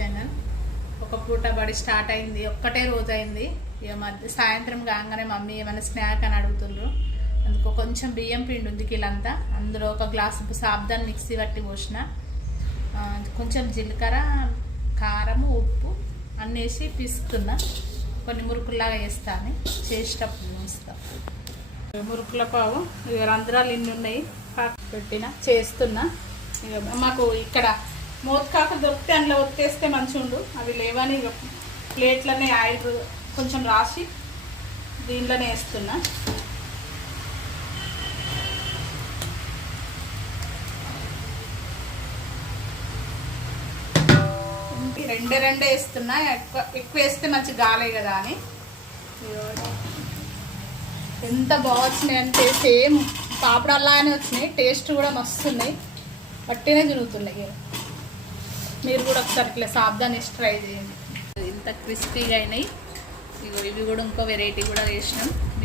Channel. ఒక పూట బడి స్టార్ట్ అయింది, ఒక్కటే రోజు అయింది. ఇక సాయంత్రం కాగానే మమ్మీ ఏమైనా స్నాక్ అని అడుగుతుండ్రు. అందుకు కొంచెం బియ్యం పిండి ఉంది కిలంతా, అందులో ఒక గ్లాసు సాబ్దాన్ మిక్సీ పట్టి పోసిన, కొంచెం జీలకర్ర, కారం, ఉప్పు అన్నేసి పిసుకుతున్నా. కొన్ని మురుకుల్లాగా వేస్తాను, చేసేటప్పుడు చూస్తా. మురుకుల పావు ఇక రంధ్రాలు ఇన్ని ఉన్నాయి, పెట్టిన చేస్తున్నా. ఇక మాకు ఇక్కడ మోతకాకులు దొరికితే అందులో ఒత్తేస్తే మంచిగా ఉండు, అవి లేవని ఇక ప్లేట్లనే ఆయిల్ కొంచెం రాసి దీంట్లోనే వేస్తున్నా. రెండే వేస్తున్నా, ఎక్కువ వేస్తే మంచి గాలే కదా అని. ఎంత బాగా వచ్చినాయి అంటే సేమ్ పాపడల్లానే వచ్చినాయి, టేస్ట్ కూడా మస్తున్నాయి, పట్టినే తిరుగుతున్నాయి. మీరు కూడా ఒకసారి ఇట్లా సాబ్దాన్ వేసి ట్రై చేయండి. ఇంత క్రిస్పీగా అయినాయి. ఇవి కూడా ఇంకో వెరైటీ కూడా వేసినాం.